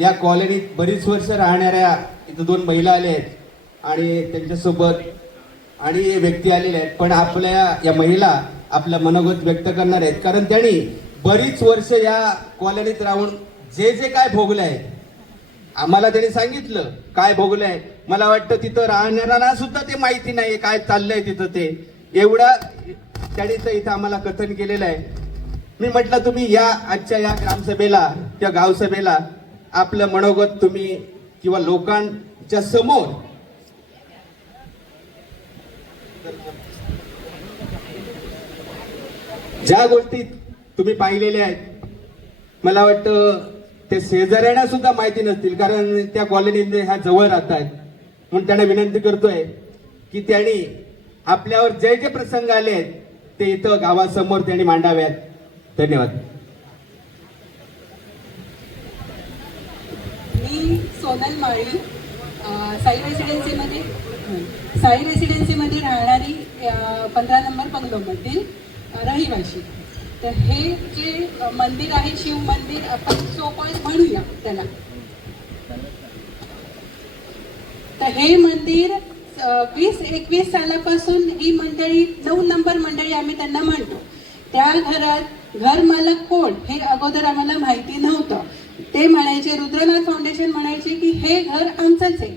या कॉलनीत बरीच वर्ष राहणाऱ्या इथं 2 महिला आल्या आहेत आणि त्यांच्यासोबत आणि व्यक्ती आलेल्या आहेत, पण आपल्या या महिला आपलं मनोगत व्यक्त करणार आहेत, कारण त्यांनी बरीच वर्ष या कॉलनीत राहून जे जे काय भोगले आहे आम्हाला त्यांनी सांगितलं काय भोगलंय. मला वाटतं तिथं राहणाऱ्यांना सुद्धा ते माहिती नाही काय चाललंय तिथं, ते एवढं त्यांनी इथं आम्हाला कथन केलेलं आहे. मी म्हटलं तुम्ही या आजच्या या ग्रामसभेला किंवा गावसभेला आपलं मनोगत तुम्ही किंवा लोकांच्या समोर ज्या गोष्टी तुम्ही पाहिलेल्या आहेत, मला वाटतं ते शेजाऱ्यांना सुद्धा माहिती नसतील, कारण त्या कॉलनीमध्ये ह्या जवळ राहत आहेत. म्हणून त्यांना विनंती करतोय की त्यांनी आपल्यावर जे जे प्रसंग आले आहेत ते इथं गावासमोर त्यांनी मांडाव्यात. धन्यवाद. मी सोनल माळी, साई रेसिडेन्सीमध्ये राहणारी 15 नंबर बंगलोमधील रहिवाशी. तर हे जे मंदिर आहे, शिव मंदिर आपण सो कॉल्ड म्हणूया त्याला, तर हे मंदिर 20-21 सालापासून ही मंडळी 9 नंबर मंडळी आम्ही त्यांना म्हणतो. त्या घरात घर मालक कोण हे अगोदर आम्हाला माहिती नव्हतं. ते म्हणायचे, रुद्रनाथ फाउंडेशन म्हणायचे की हे घर आमचंच आहे.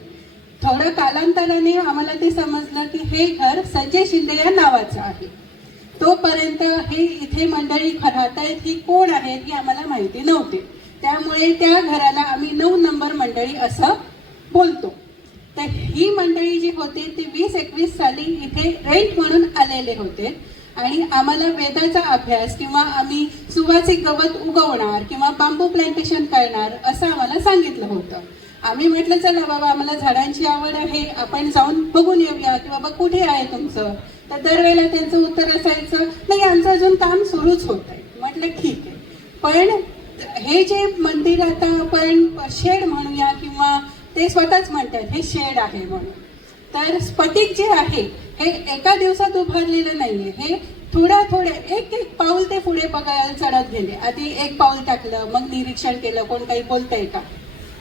थोडं कालांतराने आम्हाला ते समजलं की हे घर संजय शिंदे या नावाचं आहे. तोपर्यंत हे इथे मंडळी राहतायत ही कोण आहेत ही आम्हाला माहिती नव्हती. त्यामुळे त्या घराला आम्ही 9 नंबर मंडळी असं बोलतो. तर ही मंडळी जी होती ती 20-21 साली इथे रेंट म्हणून आलेले होते आणि आम्हाला वेदाचा अभ्यास किंवा आम्ही सुवासिक गवत उगवणार किंवा बांबू प्लांटेशन करणार असं आम्हाला सांगितलं होतं. आम्ही म्हटलं चला बाबा आम्हाला झाडांची आवड आहे, आपण जाऊन बघून येऊया की बाबा कुठे आहे तुमचं. तर दरवेळेला त्यांचं उत्तर असायचं नाही आमचं अजून काम सुरूच होत आहे. म्हटलं ठीक आहे, पण हे जे मंदिर आता आपण शेड म्हणूया किंवा ते स्वतःच म्हणतात हे शेड आहे म्हणून. तर स्फटिक जे आहे हे एका दिवसात उभारलेलं नाहीये. हे थोडं एक पाऊल ते पुढे बघायला चढत गेले. आधी 1 पाऊल टाकलं, मग निरीक्षण केलं कोण काही बोलतंय का,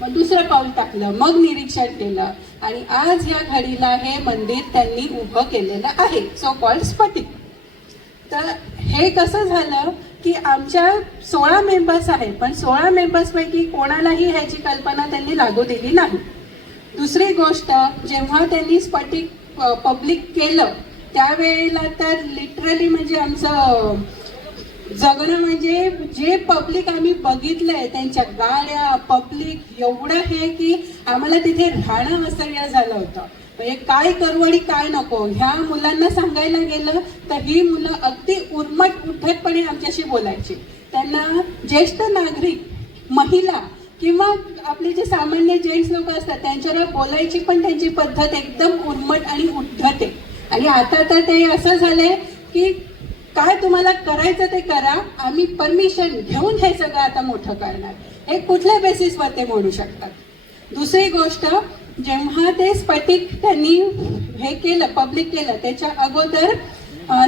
मग दुसरं पाऊल टाकलं, मग निरीक्षण केलं आणि आज या घडीला हे मंदिर त्यांनी उभं केलेलं आहे, सो कॉल्ड स्फटिक. तर हे कसं झालं की आमच्या 16 मेंबर्स आहेत, पण 16 मेंबर्सपैकी कोणालाही ह्याची कल्पना त्यांनी लागू दिली नाही. दुसरी गोष्ट, जेव्हा त्यांनी स्फटिक पब्लिक केलं त्यावेळेला तर लिटरली म्हणजे आमचं जगणं म्हणजे जे पब्लिक आम्ही बघितलंय त्यांच्या गाड्या पब्लिक एवढं हे की आम्हाला तिथे राहणं असह्य झालं होतं. म्हणजे काय करू आणि काय नको ह्या मुलांना सांगायला गेलं तर ही मुलं अगदी उद्धटपणे आमच्याशी बोलायची. त्यांना ज्येष्ठ नागरिक, महिला किंवा आपले जे सामान्य जेंट्स लोक असतात त्यांच्यावर बोलायची पण त्यांची पद्धत एकदम उर्मट आणि उद्धट आहे. आणि आता तर ते असं झालंय की काय तुम्हाला करायचं ते करा, आम्ही परमिशन घेऊन हे सगळं आता मोठं करणार. हे कुठल्या बेसिसवर ते म्हणू शकतात. दुसरी गोष्ट, जेव्हा ते स्फटिक त्यांनी हे केलं पब्लिक केलं त्याच्या अगोदर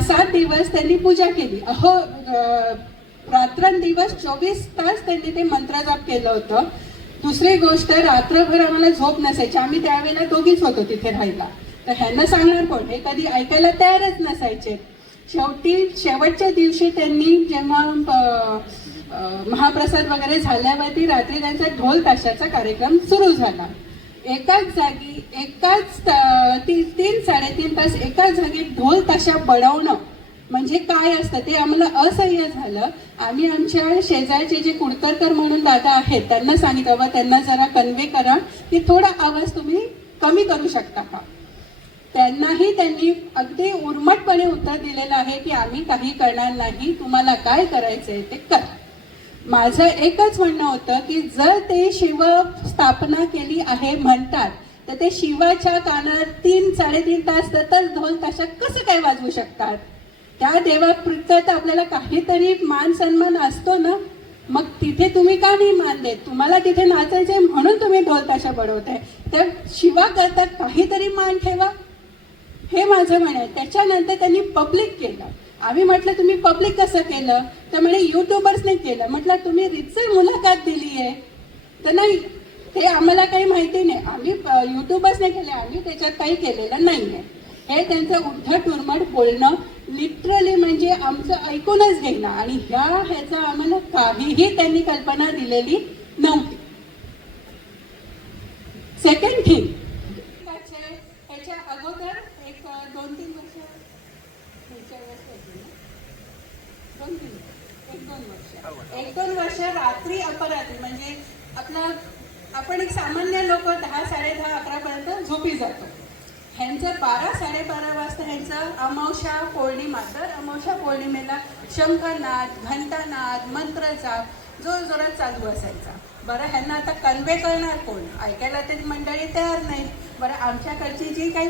7 दिवस त्यांनी पूजा केली. रात्रंदिवस 24 तास त्यांनी ते मंत्र जाप केलं होतं. दुसरी गोष्ट, रात्रभर आम्हाला झोप नसायची. आम्ही त्यावेळेला दोघीच होतो तिथे राहायला. तर ह्यांना सांगणार कोण, हे कधी ऐकायला तयारच नसायचे. शेवटच्या दिवशी त्यांनी जेव्हा महाप्रसाद वगैरे झाल्यावरती रात्री त्यांचा ढोल ताशाचा कार्यक्रम सुरू झाला. एकाच जागी 3-3.5 तास एकाच जागी ढोल ताशा बडवणं म्हणजे काय असतं ते आम्हाला असह्य झालं. आम्ही आमच्या शेजारचे जे कुडतरकर म्हणून दादा आहेत त्यांना सांगितलं बा त्यांना जरा कन्वे करा की थोडा आवाज तुम्ही कमी करू शकता का. त्यांनाही त्यांनी अगदी उर्मटपणे उत्तर दिलेलं आहे की आम्ही काही करणार नाही, तुम्हाला काय करायचंय ते करा. माझं एकच म्हणणं होतं की जर ते शिव स्थापना केली आहे म्हणतात तर ते शिवाच्या कानावर 3-3.5 तास सतत ढोल ताशा कसं काय वाजवू शकतात. त्या देवाप्रत आपल्याला काहीतरी मान सन्मान असतो ना, मग तिथे तुम्ही का नाही मान देत. तुम्हाला तिथे नाचायचंय म्हणून तुम्ही ढोल ताशा बडवताय, त्या शिवा करता काहीतरी मान ठेवा, हे माझं म्हणणं आहे. त्याच्यानंतर त्यांनी पब्लिक केलं. आम्ही म्हटलं तुम्ही पब्लिक कसं केलं तर म्हणे युट्यूबर्सने केलं. म्हटलं तुम्ही रितसर मुलाखत दिली आहे तर नाही, ते आम्हाला काही माहिती नाही, आम्ही युट्यूबच नाही केले, आम्ही त्याच्यात काही केलेलं नाही आहे. हे त्यांचं उद्धट उर्मट बोलणं लिटरली म्हणजे आमचं ऐकूनच घेणं, आणि ह्याचा आम्हाला काहीही त्यांनी कल्पना दिलेली नव्हती. सेकंड थिंग, ह्याच्या अगोदर एक 2-3 वर्ष, 1-2 वर्ष रात्री अपरात्री म्हणजे आपण एक सामान्य लोक 10, 10:30, 11 पर्यंत झोपी जातो. ह्यांचं 12, 12:30 वाजता ह्यांचं अमावस्या पौर्णिमा, दर अमावस्या पौर्णिमेला शंखनाद, घंटानाद, मंत्रजाप जो जोरात चालू असायचा. बरं, ह्यांना आता कन्वे करणार कोण? ऐकायला तरी मंडळी तयार नाही. बरं, आमच्याकडची जी काही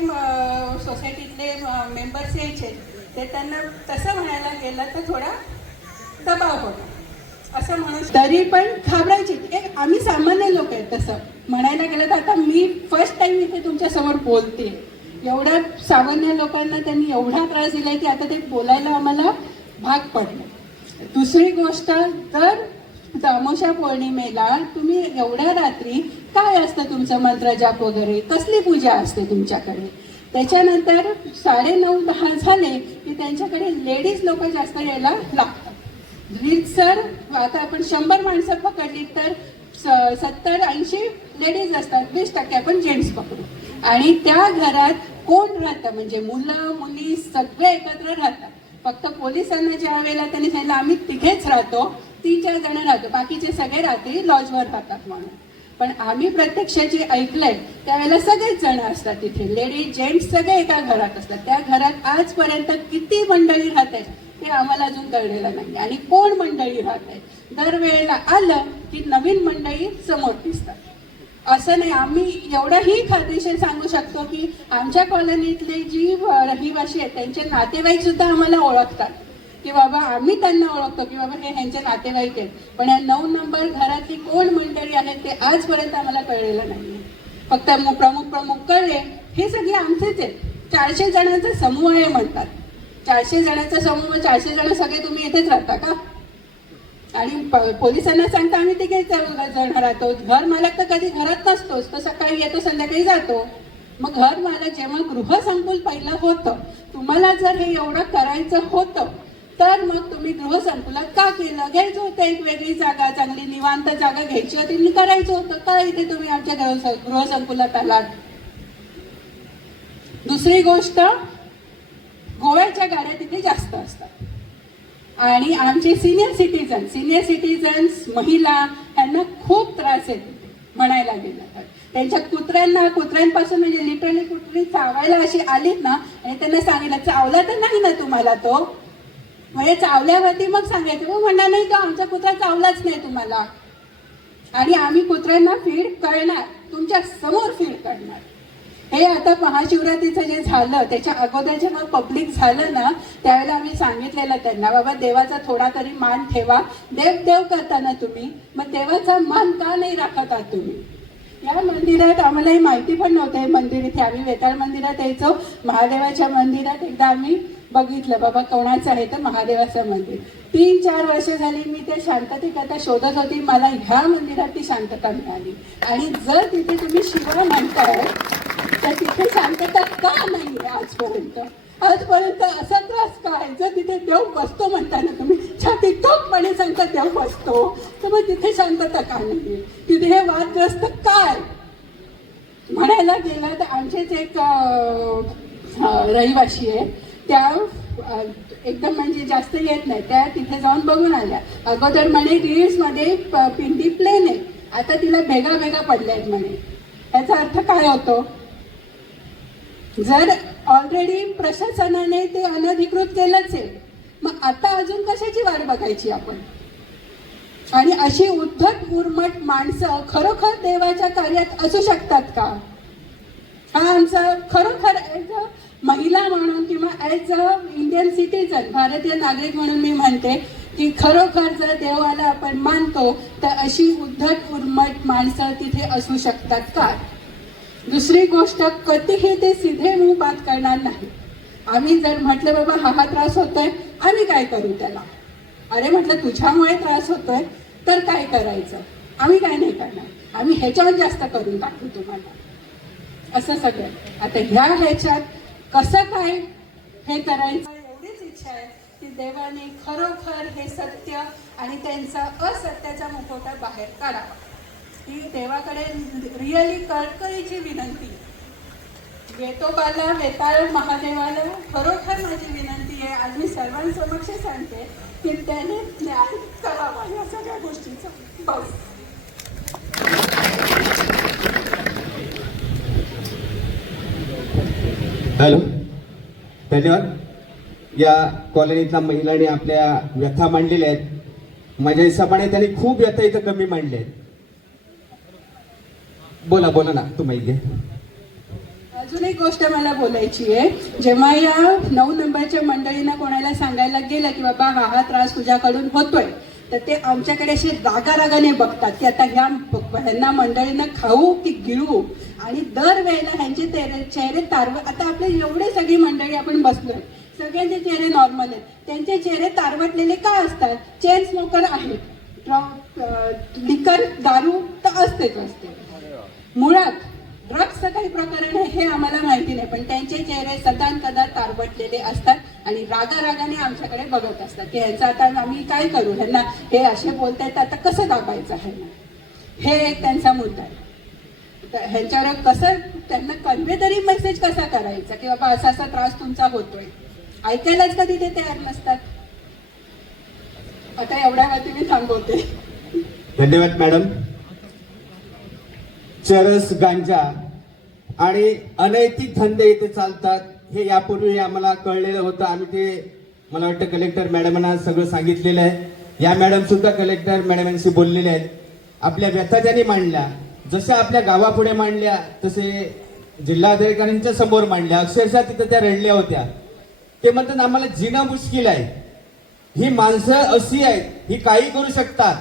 सोसायटीतले मेंबर्स यायचे ते त्यांना तसं म्हणायला गेलं तर थोडा दबाव होता, असं म्हणून तरी पण घाबरायची. आम्ही सामान्य लोक आहेत तसं म्हणायला गेलं तर. आता मी फर्स्ट टाइम इथे तुमच्यासमोर बोलते, एवढ्या सामान्य लोकांना त्यांनी एवढा त्रास दिलाय की आता ते बोलायला आम्हाला भाग पडलं. दुसरी गोष्ट, तर अमावस्या पौर्णिमेला तुम्ही एवढ्या रात्री काय असतं तुमचं मंत्रजाप वगैरे, कसली पूजा असते तुमच्याकडे? त्याच्यानंतर 9:30, 10 झाले की त्यांच्याकडे लेडीज लोक जास्त यायला लागतात. सर, आता आपण 100 माणसं पकडली तर 70-80 लेडीज असतात, 20% आपण जेंट्स पकडू. आणि त्या घरात कोण राहतं म्हणजे मुलं मुली सगळे एकत्र राहतात. फक्त पोलिसांना ज्या वेळेला त्यांनी सांगितलं आम्ही तिघेच राहतो, 3-4 जण राहतो, बाकीचे सगळे रात्री लॉजवर राहतात म्हणून. पण आम्ही प्रत्यक्ष जे ऐकलंय त्यावेळेला सगळेच जण असतात तिथे, लेडीज जेंट्स सगळे एका घरात असतात. त्या घरात आजपर्यंत किती मंडळी राहत आहेत ते आम्हाला अजून कळलेलं नाही, आणि कोण मंडळी राहत आहेत. दरवेळेला आलं की नवीन मंडळी समोर दिसतात. असं नाही, आम्ही एवढंही खात्रीशीर सांगू शकतो की आमच्या कॉलनीतले जी रहिवासी आहेत त्यांचे नातेवाईक सुद्धा आम्हाला ओळखतात, की बाबा आम्ही त्यांना ओळखतो की बाबा हे ह्यांचे नातेवाईक आहेत. पण या 9 नंबर घरातली कोण मंडळी आहेत ते आजपर्यंत आम्हाला कळलेलं नाही. फक्त प्रमुख कळले हे सगळे आमचेच आहेत. 400 जणांचा समूह आहे म्हणतात. 400 जणांचा समूह, 400 जण सगळे तुम्ही इथेच राहता का? आणि पोलिसांना सांगता आम्ही तिघेच जण राहतो. घर मालक तर कधी घरात नसतोच, तो सकाळी येतो संध्याकाळी जातो. मग घर मालक जेव्हा गृहसंकुल पहिलं होतं, तुम्हाला जर हे एवढं करायचं होतं तर मग तुम्ही गृहसंकुलात का केलं? घ्यायचं होतं एक वेगळी जागा, चांगली निवांत जागा घ्यायची होती, करायचं होतं. का इथे तुम्ही आमच्या गृहसंकुलात आलात? दुसरी गोष्ट, गोव्याच्या गाड्या तिथे जास्त असतात, आणि आमचे सिनियर सिटीजन्स महिला यांना खूप त्रास येतो म्हणायला गेलं तर. त्यांच्या कुत्र्यांपासून म्हणजे लिटरली कुत्री चावायला अशी आलीत ना, आणि त्यांना सांगितलं चावला तर नाही ना तुम्हाला तो, म्हणजे चावल्यावरती मग सांगायचं, मग म्हणणार नाही का आमचा कुत्रा चावलाच नाही तुम्हाला. आणि आम्ही कुत्र्यांना फीड करणार, तुमच्या समोर फीड करणार. हे आता महाशिवरात्रीचं जे झालं त्याच्या अगोदर जेव्हा पब्लिक झालं ना, त्यावेळेला आम्ही सांगितलेलं त्यांना, बाबा देवाचा थोडा तरी मान ठेवा. देव करता ना तुम्ही, मग देवाचा मान का नाही राखत आहात तुम्ही? या मंदिरात आम्हाला ही माहिती पण नव्हतं हे मंदिर इथे. आम्ही वेताळ मंदिरात यायचो, महादेवाच्या मंदिरात एकदा आम्ही बघितलं बाबा कोणाचं आहे तर महादेवाचं मंदिर. 3-4 वर्ष झाली मी त्या शांततेकरता शोधत होती, मला ह्या मंदिरात ती शांतता मिळाली. आणि जर तिथे तुम्ही शिवा म्हणताय तर तिथे शांतता का नाही आहे आजपर्यंत असा त्रास का आहे? जर तिथे देव बसतो म्हणताना तुम्ही छाती ठोकपणे सांगता देव बसतो, तर मग तिथे शांतता का नाही? तिथे हे वादग्रस्त काय म्हणायला गेलं तर आमचेच एक रहिवाशी आहे, त्या एकदम म्हणजे जास्त येत नाही, त्या तिथे जाऊन बघून आल्या. अगोदर म्हणे रील्समध्ये पिंडी प्लेन आहे, आता तिला भेगा पडल्या आहेत म्हणे. याचा अर्थ काय होतो? जर ऑलरेडी प्रशासनाने ते अनधिकृत केलंच आहे, मग आता अजून कशाची वाट बघायची आपण? आणि अशी उद्धट उर्मट माणसं खरोखर देवाच्या कार्यात असू शकतात का? हा आमचा खरोखर ॲज अ महिला म्हणून किंवा ॲज अ इंडियन सिटीजन, भारतीय नागरिक म्हणून मी म्हणते की खरोखर जर देवाला आपण मानतो तर अशी उद्धट उर्मट माणसं तिथे असू शकतात का? दुसरी गोष्ट, कधीही ते सीधे मुंह बात करणार नाही. आम्ही जर म्हटलं बाबा हा त्रास होतोय, आम्ही काय करू त्याला? अरे म्हटलं तुझ्यामुळे त्रास होतोय तर काय करायचं? आम्ही काय नाही करणार. आम्ही ह्याच्यावर जास्त करून टाकू तुम्हाला, असं सगळं. आता ह्याच्यात कसं काय हे करायचं एवढीच इच्छा आहे की देवाने खरोखर हे सत्य आणि त्यांचा असत्याचा मुखवटा बाहेर काढावा. ही देवाकडे रिअली कळकळीची विनंती. वेतोबाला, वेताळ महादेवाला खरोखर माझी विनंती आहे, आज मी सर्वांसमक्ष सांगते की त्याने न्याय करावा या सगळ्या गोष्टीचा. बस. हॅलो, धन्यवाद. या कॉलनीतल्या महिलांनी आपल्या व्यथा मांडलेल्या आहेत. माझ्या हिशोबाने त्यांनी खूप व्यथा इथं कमी मांडल्या आहेत. बोला बोला ना, तू माहिती घे. अजून एक गोष्ट मला बोलायची आहे. जेव्हा या 9 नंबरच्या मंडळींना कोणाला सांगायला गेलं की बाबा हा त्रास तुझ्याकडून होतोय, तर ते आमच्याकडे असे रागारागाने बघतात की आता ह्यांना मंडळींना खाऊ की गिळू. आणि दरवेळेला ह्यांचे चेहरे आता आपले एवढे सगळी मंडळी आपण बसलोय, सगळ्यांचे चेहरे नॉर्मल आहेत, त्यांचे चेहरे तारवटलेले का असतात? चेन स्मोकर आहेत, लिकर दारू तर असतेच असते. मुळात ड्रग्सचं काही प्रकरण आहे हे आम्हाला माहिती नाही, पण त्यांचे चेहरे सदानकदा तारवटलेले असतात आणि रागारागाने आमच्याकडे बघत असतात की ह्यांचं आता आम्ही काय करू, ह्यांना हे असे बोलतायत आता कसं दाबायचं ह्यांना. हे एक त्यांचा मुद्दा आहे. तर ह्यांच्यावर कसं त्यांना कन्वे तरी मेसेज कसा करायचा की बाबा असा असा त्रास तुमचा होतोय. ऐकायलाच कधी ते तयार नसतात. आता एवढ्यावरती मी थांबवते. धन्यवाद मॅडम. चरस, गांजा आणि अनैतिक धंदे इथे चालतात हे यापूर्वी आम्हाला कळलेलं होतं. आम्ही ते मला वाटतं कलेक्टर मॅडमांना सगळं सांगितलेलं आहे. या मॅडम सुद्धा कलेक्टर मॅडमांशी बोललेल्या आहेत. आपल्या व्यथा त्यांनी मांडल्या, जशा आपल्या गावापुढे मांडल्या तसे जिल्हाधिकाऱ्यांच्या समोर मांडल्या. अक्षरशः तिथं त्या रडल्या होत्या. ते म्हणतात आम्हाला जिणं मुश्किल आहे, ही माणसं अशी आहेत, ही काही करू शकतात.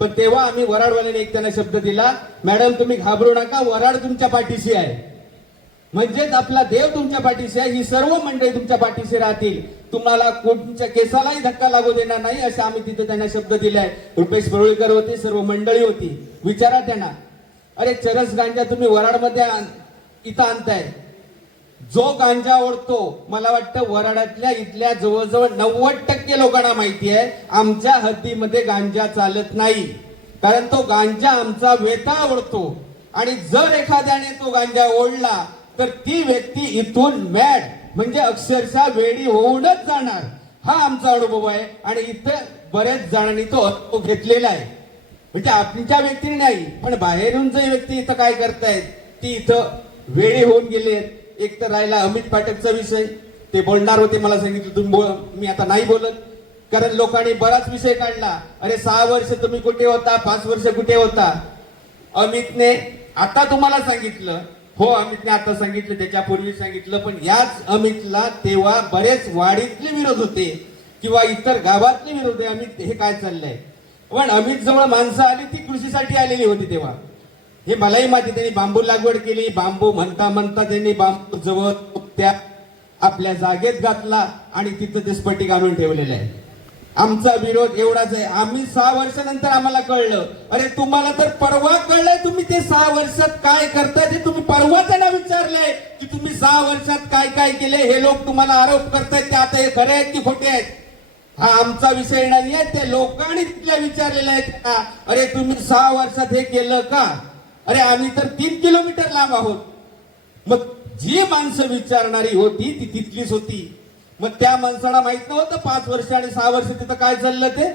पण तेव्हा आम्ही वराडवाल्याने एक त्यांना शब्द दिला, मॅडम तुम्ही घाबरू नका, वराड तुमच्या पाठीशी आहे. म्हणजेच आपला देव तुमच्या पाठीशी आहे. ही सर्व मंडळी तुमच्या पाठीशी राहतील, तुम्हाला कोणत्या केसालाही धक्का लागू देणार नाही, असे आम्ही तिथे त्यांना शब्द दिलाय. रुपेश परुळेकर होते, सर्व मंडळी होती. विचारा त्यांना, अरे चरस गांजा तुम्ही वराडमध्ये इथं आणताय. जो गांजा ओढतो, मला वाटतं वराडातल्या इथल्या जवळजवळ 90% लोकांना माहिती आहे आमच्या हद्दीमध्ये गांजा चालत नाही, कारण तो गांजा आमचा वेता ओढतो. आणि जर एखाद्याने तो गांजा ओढला तर ती व्यक्ती इथून मॅड म्हणजे अक्षरशः वेडी होऊनच जाणार. हा आमचा अनुभव आहे आणि इथं बरेच जणांनी तो अनुभव घेतलेला आहे. म्हणजे आमच्या व्यक्तीने नाही, पण बाहेरून जे व्यक्ती इथं काय करतायत ती इथं वेडी होऊन गेली आहेत. एक तर राहिला अमित पाठकचा विषय, ते बोलणार होते, मला सांगितलं तुम्ही मी आता नाही बोलत, कारण लोकांनी बराच विषय काढला. अरे 6 वर्ष तुम्ही कुठे होता, 5 वर्ष कुठे होता. अमितने आता तुम्हाला सांगितलं, हो अमितने आता सांगितलं, त्याच्यापूर्वी सांगितलं, पण याच अमितला तेव्हा बरेच वाडीतले विरोध होते किंवा इतर गावातले विरोध आहे. अमित हे काय चाललंय, पण अमित जवळ माणसं आली ती कृषीसाठी आलेली होती तेव्हा. हे मलाही माहिती, त्यांनी बांबू लागवड केली. बांबू म्हणता म्हणता त्यांनी बांबू जवळ त्या आपल्या जागेत घातला आणि तिथं ते स्फटिक आणून ठेवलेलं आहे. आमचा विरोध एवढाच आहे. आम्ही 6 वर्षानंतर आम्हाला कळलं, अरे तुम्हाला तर परवा कळलंय तुम्ही ते 6 वर्षात काय करताय ते तुम्ही परवा त्यांना विचारलंय की तुम्ही 6 वर्षात काय काय केले. हे लोक तुम्हाला आरोप करतायत ते आता हे खरे आहेत की खोटे आहेत, हा आमचा विषय नाही आहे. त्या लोकांनी तिथल्या विचारलेलं आहे त्यांना, अरे तुम्ही 6 वर्षात हे केलं का. अरे आम्ही तर 3 किलोमीटर लांब आहोत. मग जी माणसं विचारणारी होती ती तिथलीच होती. मग त्या माणसाला माहित नव्हतं 5 वर्ष आणि 6 वर्ष तिथं काय चाललं ते.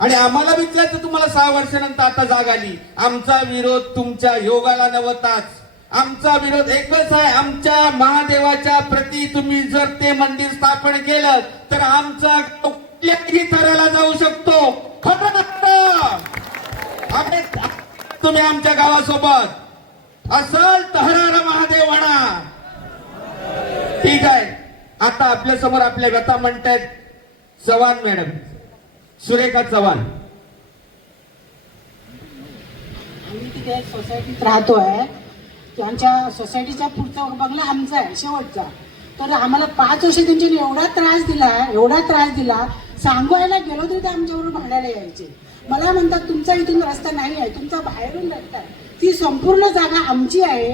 आणि आम्हाला विचारायचं तुम्हाला 6 वर्षानंतर आता जाग आली. आमचा विरोध तुमच्या योगाला नव्हताच. आमचा विरोध एकच आहे, आमच्या महादेवाच्या प्रती तुम्ही जर ते मंदिर स्थापन केलं तर आमचा कुठल्याही थराला जाऊ शकतो. खरं तुम्ही आमच्या गावासोबत असल तर हर हर महादेव म्हणा. ठीक आहे. आता आपल्या समोर आपल्या व्यथा म्हणतायत चव्हाण मॅडम, सुरेखा चव्हाण. आम्ही तिथे सोसायटीत राहतोय. आमच्या सोसायटीच्या पुढचा बंगला आमचा आहे, शेवटचा. तर आम्हाला 5 वर्ष त्यांच्याने एवढा त्रास दिला सांगवायला गेलो तरी ते आमच्याबरोबर भांडायला यायचे. मला म्हणतात तुमचा इथून रस्ता नाही आहे, तुमचा बाहेरून रस्ता आहे. ती संपूर्ण जागा आमची आहे,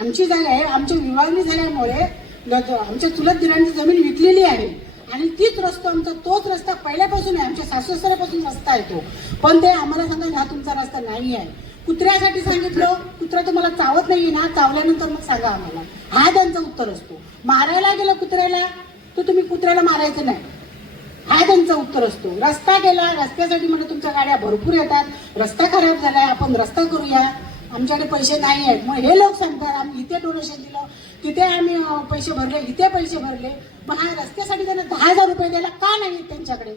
आमची जागा आहे. आमची विभागणी झाल्यामुळे आमच्या चुलत दिरांची जमीन विकलेली आहे आणि तीच रस्ता आमचा, तोच रस्ता पहिल्यापासून आहे, आमच्या सासू सासऱ्यापासून रस्ता आहे तो. पण ते आम्हाला सांगा हा तुमचा रस्ता नाही आहे. कुत्र्यासाठी सांगितलं, कुत्रा तुम्हाला चावत नाही ना, चावल्यानंतर मग सांगा आम्हाला. हा त्यांचं उत्तर असतो. मारायला गेलं कुत्र्याला तर तुम्ही कुत्र्याला मारायचं नाही, हा त्यांचा उत्तर असतो. रस्ता गेला, रस्त्यासाठी म्हणजे तुमच्या गाड्या भरपूर येतात, रस्ता खराब झालाय, आपण रस्ता करूया, आमच्याकडे पैसे नाही आहेत. मग हे लोक सांगतात आम्ही इथे डोनेशन दिलं, तिथे आम्ही पैसे भरले, इथे पैसे भरले. मग हा रस्त्यासाठी त्यांना 10,000 रुपये द्यायला का नाही त्यांच्याकडे?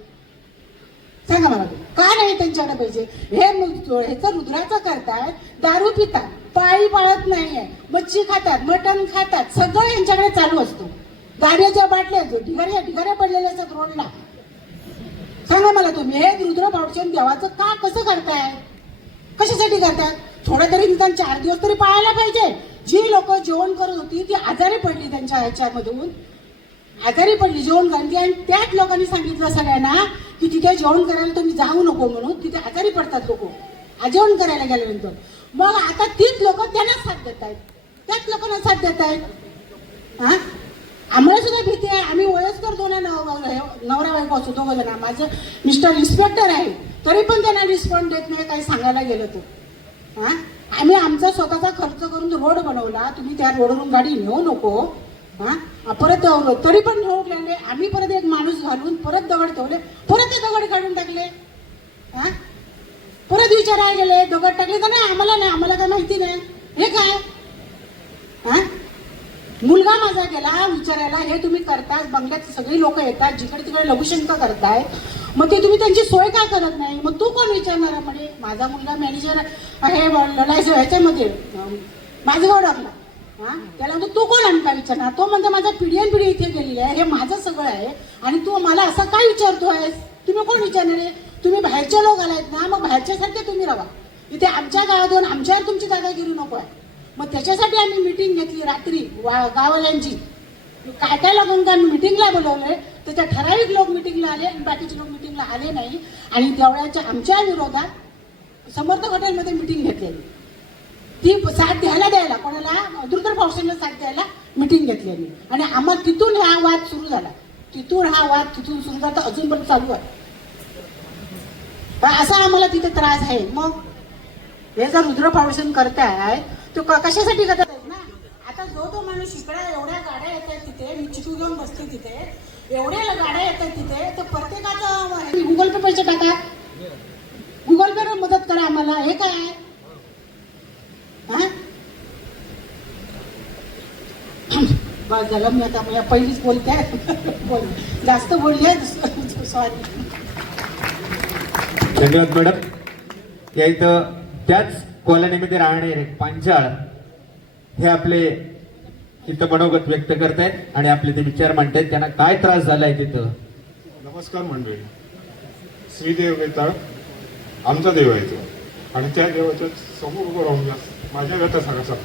सांगा मला तुम्ही, का नाही त्यांच्याकडे पैसे? ह्याचं रुद्राचं करतात, दारू पितात, पाळी पाळत नाहीये, मच्छी खातात, मटण खातात, सगळं यांच्याकडे चालू असतो. गाड्याच्या बाटल्या ढिगाऱ्या पडलेल्या असतात रोडला. सांगा मला तुम्ही, हे रुद्र फाउंडेशन देवाचं का कसं करताय? कशासाठी करतात? थोडं तरी निदान 4 दिवस तरी पाळायला पाहिजे. जी लोक जेवण करत होती ती आजारी पडली, त्यांच्या ह्याच्यामधून आजारी पडली जेवण करते, आणि त्याच लोकांनी सांगितलं सगळ्यांना की तिथे जेवण करायला तुम्ही जाऊ नको म्हणून. तिथे आजारी पडतात लोक जेवण करायला गेल्यानंतर. मग आता तीच लोक त्यांना साथ देत आहेत, त्याच लोकांना साथ देत आहेत. हा, आम्हाला सुद्धा भीती आहे. आम्ही वयस्कर नवरा बायको असतो, 2 जण. माझं मिस्टर इन्स्पेक्टर आहे, तरी पण त्यांना रिस्पॉन्स देत नाही काही सांगायला गेलं तर. हा, आम्ही आमचा स्वतःचा खर्च करून रोड बनवला, तुम्ही त्या रोडवरून गाडी नेऊ नको. हा, परत तरी पण ठेवले, आम्ही परत एक माणूस घालून परत दगड ठेवले, परत ते दगड काढून टाकले. हा, परत विचारायला गेले, दगड टाकले तर नाही, आम्हाला काय माहिती नाही. हे काय? हा, मुलगा माझा गेला विचारायला, हे तुम्ही करताय, बंगल्यात सगळी लोक येतात, जिकडे तिकडे लघुशंका करताय, मग ते तुम्ही त्यांची सोय का करत नाही? मग तू कोण विचारणार? म्हणजे माझा मुलगा मॅनेजर आहे लढायचं ह्याच्यामध्ये माझं टाकला. हा, त्याला म्हणतो तू कोण आणि काय विचारणार? तो म्हणतो माझा पिढी इथे गेलेली आहे, हे माझं सगळं आहे, आणि तू मला असं काय विचारतोय? तुम्ही कोण विचारणार आहे? तुम्ही बाहेरचे लोक आलायत ना, मग बाहेरच्यासारखे तुम्ही राहा. इथे आमच्या गावातून आमच्यावर तुमची दादागिरी नको आहे. मग त्याच्यासाठी आम्ही मिटिंग घेतली रात्री गाववाल्यांची. काय लागून आम्ही मिटिंगला बोलवलंय, त्याच्या ठराविक लोक मिटिंगला आले आणि बाकीचे लोक मिटिंगला आले नाही. आणि देवळाच्या आमच्या विरोधात समर्थ हॉटेलमध्ये मिटिंग घेतलेली, ती साथ द्यायला कोणाला, दुर्धर फाउंडेशनला साथ द्यायला मिटिंग घेतलेली. आणि आम्हाला तिथून हा वाद सुरू झाला, तिथून सुरू झाला, अजून पण चालू आहे. असा आम्हाला तिथे त्रास आहे. मग हे जर रुद्र फाउंडेशन करताय तो कशासाठी करतात ना? आता जो माणूस इकडे एवढ्या गाड्या येतात तिथे, मी चिकू घेऊन बसते तिथे, एवढ्या गाड्या येतात तिथे, तर प्रत्येकाचं गुगल पे पैसे टाका, गुगल पे मदत करा आम्हाला. हे काय आहे? बस झालं, मी आता पहिलीच बोलते, जास्त बोलली आहे, सॉरी. धन्यवाद मॅडम. या इथं त्याच कॉलनीमध्ये राहणारे पांचाळ हे आपले इथं मनोगत व्यक्त करतायत आणि आपले ते विचार मांडतायत. त्यांना काय त्रास झालाय तिथं? नमस्कार मंडळी. श्रीदेव वेताळ आमचा देव आहे तो, आणि त्या देवाच्या समोर उभं राहून माझ्या व्यथा सांगतो.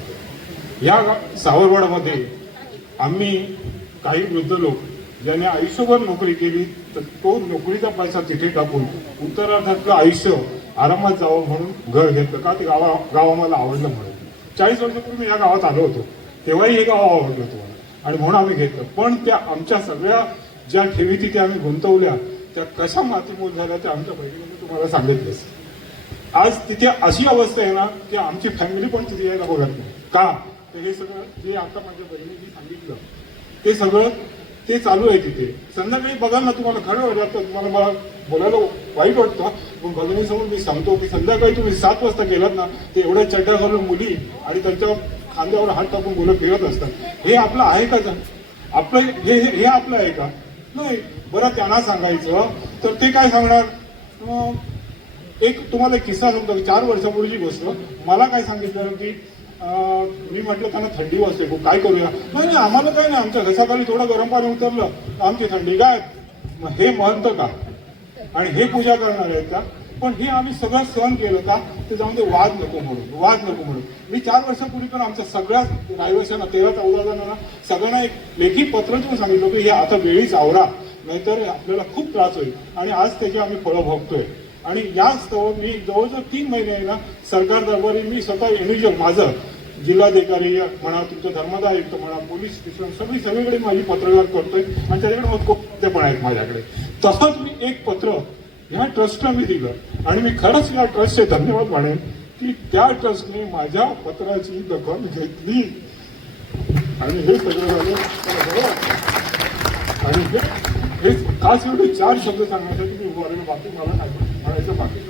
या सावरवाडामध्ये आम्ही काही वृद्ध लोक ज्याने आयुष्यभर नोकरी केली, तर तो नोकरीचा पैसा तिथे टाकून उत्तरार्धातलं आयुष्य आरामात जावं म्हणून घर घेतलं. का? ते गाव आम्हाला आवडलं म्हणून. 40 वर्षापूर्वी या गावात आलो होतो, तेव्हाही हे गाव आवडलं होतं मला, आणि म्हणून आम्ही घेतलं. पण त्या आमच्या सगळ्या ज्या ठेवी तिथे आम्ही गुंतवल्या, त्या कशा मातीमोल झाल्या त्या आमच्या बहिणीने तुम्हाला सांगितलंच. आज तिथे अशी अवस्था आहे ना की आमची फॅमिली पण तिथे यायला बघत नाही. का? तर हे सगळं जे आता माझ्या बहिणीने सांगितलं ते सगळं ते चालू आहे तिथे. संध्याकाळी बघा ना, तुम्हाला खरं वाटतं, तुम्हाला मला बोलायला वाईट वाटतं, पण भगिनीसमोर मी सांगतो की संध्याकाळी तुम्ही 7 वाजता गेलात ना, ते एवढ्या चड्ड्या घालून मुली आणि त्यांच्या खांद्यावर हात टाकून मुलं फिरत असतात. हे आपलं आहे का? आपलं हे आपलं आहे का? नाही. बरं, त्यांना सांगायचं तर ते काय सांगणार? एक तुम्हाला एक किस्सा सांगतो. 4 वर्षापूर्वीची गोष्ट. मला काय सांगितलं की मी म्हटलं त्यांना थंडी वाजते, काय करूया? नाही, आम्हाला काय नाही, आमच्या घसाखाली थोडं गरम पाणी उतरलं आमची थंडी काय. हे म्हणतं का? आणि हे पूजा करणार आहेत का? पण हे आम्ही सगळं सहन केलं का? त्याच्यामध्ये वाद नको म्हणून. मी 4 वर्षापूर्वी पण आमच्या सगळ्या रहिवाशांना 13-14 जणांना सगळ्यांना एक लेखी पत्र देऊन सांगितलं की हे आता वेळीच आवरा, नाहीतर आपल्याला खूप त्रास होईल. आणि आज त्याची आम्ही फळं भोगतोय. आणि यास्तव मी जवळजवळ 3 महिने आहे ना सरकार दरबारी मी स्वतः इंडिव्हिज्युअल माझं जिल्हाधिकारी म्हणा, तुमचं धर्मादाय आयुक्त म्हणा, पोलीस स्टेशन सगळीकडे माझी पत्रव्यवहार करतोय आणि त्याच्याकडे खूप पण आहेत माझ्याकडे. तसंच मी एक पत्र ह्या ट्रस्टला मी दिलं आणि मी खरंच या ट्रस्टचे धन्यवाद मानेन की त्या ट्रस्टने माझ्या पत्राची दखल घेतली आणि हे सगळं झालं आणि हे खास एवढे 4 शब्द सांगण्यासाठी मी उभा राहिलो. बाकी मला काय म्हणायचं बाकी